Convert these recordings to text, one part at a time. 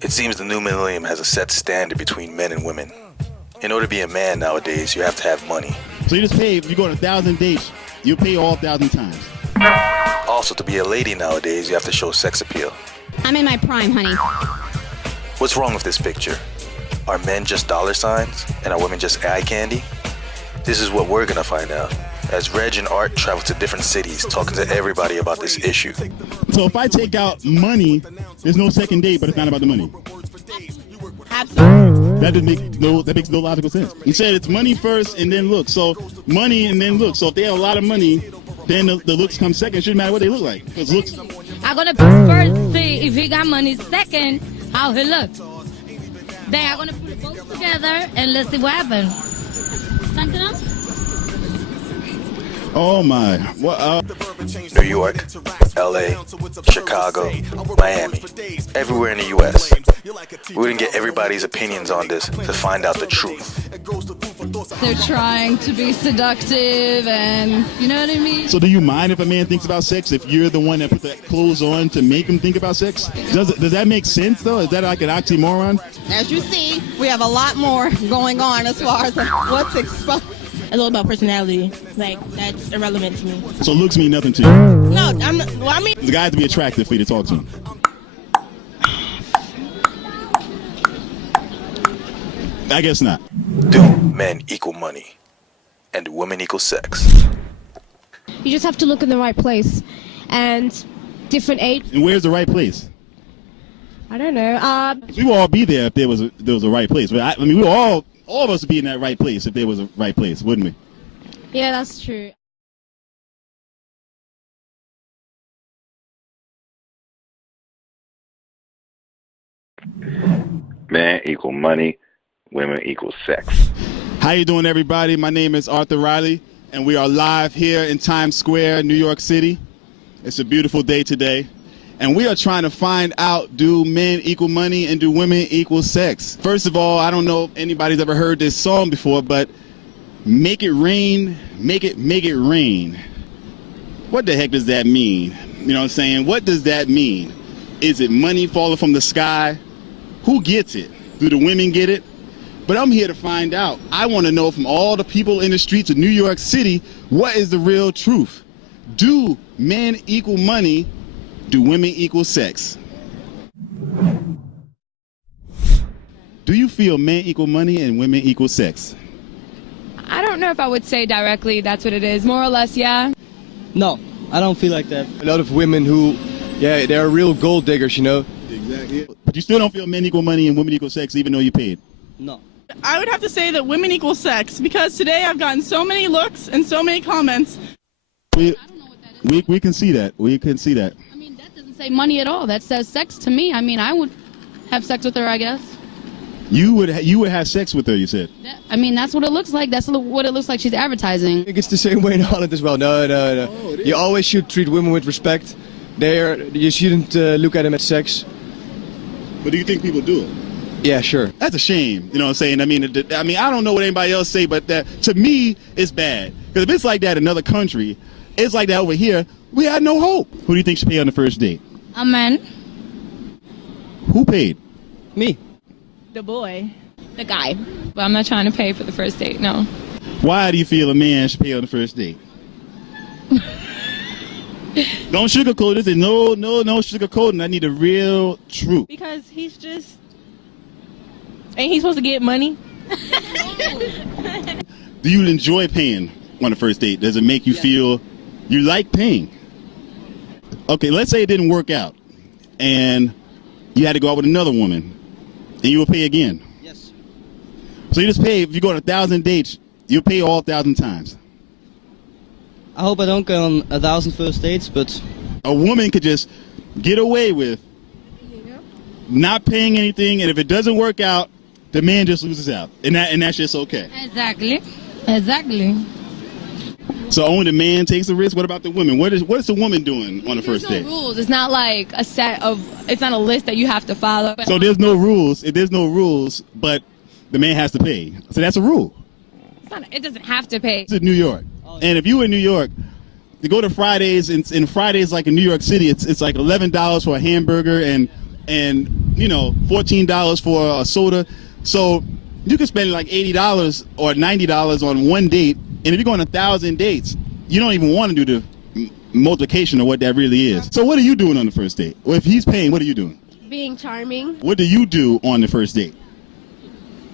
It seems the new millennium has a set standard between men and women. In order to be a man nowadays, you have to have money. So you just pay, if you go on 1,000 dates, you pay all 1,000 times. Also, to be a lady nowadays, you have to show sex appeal. I'm in my prime, honey. What's wrong with this picture? Are men just dollar signs and are women just eye candy? This is what we're gonna find out as Reg and Art travel to different cities talking to everybody about this issue. So if I take out money, there's no second date, but it's not about the money. Absolutely. That makes no logical sense. He said it's money first and then looks. So money and then looks. So if they have a lot of money, then the looks come second. It shouldn't matter what they look like. Because looks. I'm gonna first see if he got money. Second, how he looks. Then I'm gonna put it both together and let's see what happens. Something else? Oh my. New York, LA, Chicago, Miami, everywhere in the US. We're gonna get everybody's opinions on this to find out the truth. They're trying to be seductive and, you know what I mean? So do you mind if a man thinks about sex if you're the one that put the clothes on to make him think about sex? Does that make sense though? Is that like an oxymoron? As you see, we have a lot more going on as far as what's exposed. It's all about personality. Like, that's irrelevant to me. So looks mean nothing to you? No, I'm not, well, I mean... The guy has to be attractive for you to talk to him. I guess not. Do men equal money? And do women equal sex? You just have to look in the right place. And different age. And where's the right place? I don't know. We would all be there if there was a right place. But I mean, we all of us would be in that right place if there was a right place, wouldn't we? Yeah, that's true. Men equal money, women equal sex. How you doing, everybody? My name is Arthur Riley, and we are live here in Times Square, New York City. It's a beautiful day today. And we are trying to find out, do men equal money and do women equal sex? First of all, I don't know if anybody's ever heard this song before, but make it rain, make it rain. What the heck does that mean? You know what I'm saying? What does that mean? Is it money falling from the sky? Who gets it? Do the women get it? But I'm here to find out. I want to know from all the people in the streets of New York City, what is the real truth? Do men equal money? Do women equal sex? Do you feel men equal money and women equal sex? I don't know if I would say directly that's what it is. More or less, yeah. No, I don't feel like that. A lot of women who, yeah, they're real gold diggers, you know? Exactly. But you still don't feel men equal money and women equal sex even though you paid? No. I would have to say that women equal sex because today I've gotten so many looks and so many comments. I don't know what that is. We can see that. We can see that. I mean, that doesn't say money at all. That says sex to me. I mean, I would have sex with her, I guess. You would have sex with her, you said? I mean, that's what it looks like. That's what it looks like she's advertising. I think it's the same way in Holland as well. No. Oh, you always should treat women with respect. You shouldn't look at them as sex. But do you think people do it? Yeah, sure. That's a shame, you know what I'm saying? I mean, I don't know what anybody else say, but to me, it's bad. Because if it's like that in another country, it's like that over here, we had no hope. Who do you think should pay on the first date? A man. Who paid? Me. The boy. The guy. But I'm not trying to pay for the first date, no. Why do you feel a man should pay on the first date? Don't sugarcoat this. No sugarcoating. I need a real truth. Because he's just... Ain't he supposed to get money? Do you enjoy paying on the first date? Does it make you feel you like paying? Okay, let's say it didn't work out and you had to go out with another woman and you will pay again. Yes. So you just pay, if you go on 1,000 dates, you'll pay all 1,000 times. I hope I don't go on 1,000 first dates, but... A woman could just get away with not paying anything, and if it doesn't work out, the man just loses out, and that's just okay. Exactly. So only the man takes the risk. What about the women? What is the woman doing on the first date? There's no rules. It's not like it's not a list that you have to follow. So there's no rules. If there's no rules, but the man has to pay. So that's a rule. It doesn't have to pay. It's in New York. And if you in New York, you go to Fridays, and Fridays like in New York City, it's like $11 for a hamburger and and $14 for a soda. So you can spend like $80 or $90 on one date, and if you're going 1,000 dates, you don't even want to do the multiplication of what that really is. So what are you doing on the first date? Well, if he's paying, what are you doing? Being charming. What do you do on the first date?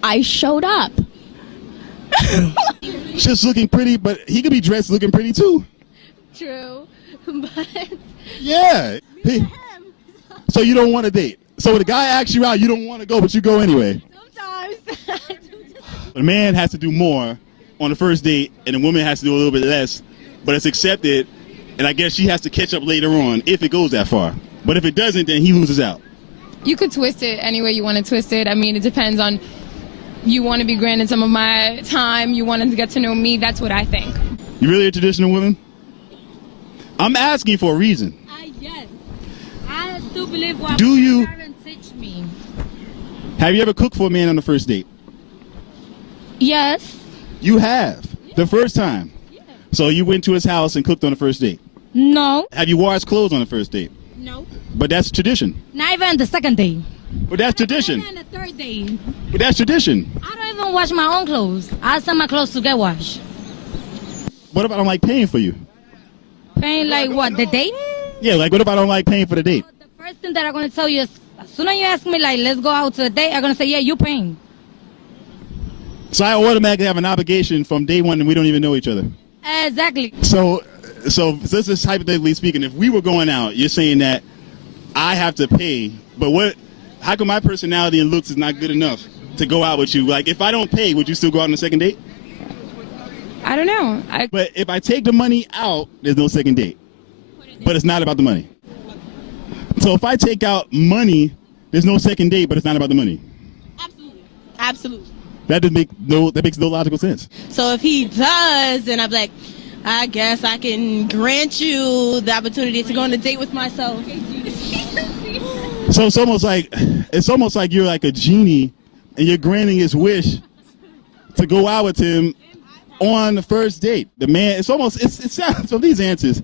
I showed up. Just looking pretty, but he could be dressed looking pretty too. True, but Yeah. So you don't want to date. So when the guy asks you out, you don't want to go, but you go anyway. sometimes. A man has to do more on the first date, and a woman has to do a little bit less, but it's accepted, and I guess she has to catch up later on if it goes that far. But if it doesn't, then he loses out. You could twist it any way you want to twist it. I mean, it depends on, you want to be granted some of my time, you want to get to know me. That's what I think. You really a traditional woman? I'm asking for a reason. Yes. I still believe what Do my you- parents teach me. Have you ever cooked for a man on the first date? Yes. You have. The first time. So you went to his house and cooked on the first date. No. Have you washed clothes on the first date? No. But that's tradition. Not even the second day. But that's tradition. Not even the third day. But that's tradition. I don't even wash my own clothes. I send my clothes to get washed. What if I don't like paying for you? Paying like what, the date? Yeah, like what if I don't like paying for the date? The first thing that I'm going to tell you is, as soon as you ask me like, let's go out to a date, I'm going to say, yeah, you paying. So I automatically have an obligation from day one and we don't even know each other. Exactly. So this is hypothetically speaking, if we were going out, you're saying that I have to pay, but how come my personality and looks is not good enough to go out with you? Like if I don't pay, would you still go out on the second date? I don't know. But if I take the money out, there's no second date. But it's not about the money. So if I take out money, there's no second date, but it's not about the money. Absolutely. Absolutely. That makes no logical sense. So if he does, then I'm like, I guess I can grant you the opportunity to go on a date with myself. So it's almost like you're like a genie and you're granting his wish to go out with him on the first date. The man, it sounds, so these answers,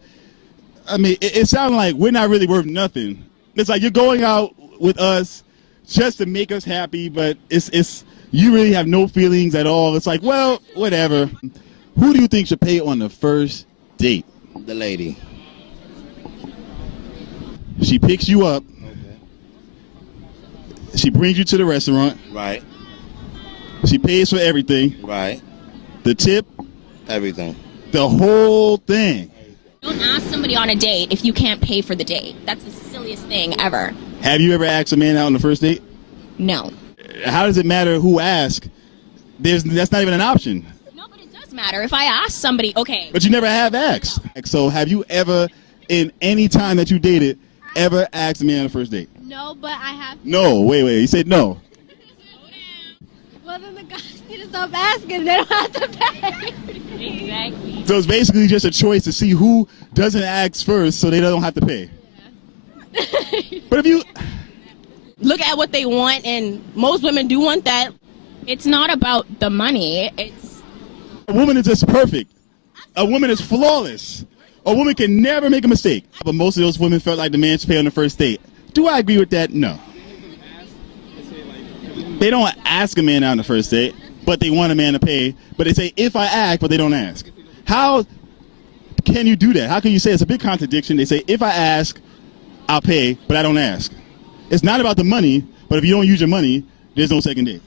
I mean, it sounds like we're not really worth nothing. It's like you're going out with us just to make us happy, but you really have no feelings at all. It's like, well, whatever. Who do you think should pay on the first date? The lady. She picks you up. Okay. She brings you to the restaurant. Right. She pays for everything. Right. The tip. Everything. The whole thing. Don't ask somebody on a date if you can't pay for the date. That's the silliest thing ever. Have you ever asked a man out on the first date? No. How does it matter who asks? That's not even an option. No, but it does matter. If I ask somebody, okay. But you never have asked. So have you ever, in any time that you dated, ever asked a man on the first date? No, but I have. No, wait. You said no. Well, then the guys need to stop asking. They don't have to pay. Exactly. So it's basically just a choice to see who doesn't ask first so they don't have to pay. But if you... Look at what they want, and most women do want that. It's not about the money. A woman is just perfect. A woman is flawless. A woman can never make a mistake. But most of those women felt like the man should pay on the first date. Do I agree with that? No. They don't ask a man out on the first date, but they want a man to pay. But they say, if I ask, but they don't ask. How can you do that? How can you say it's a big contradiction? They say, if I ask, I'll pay, but I don't ask. It's not about the money, but if you don't use your money, there's no second date.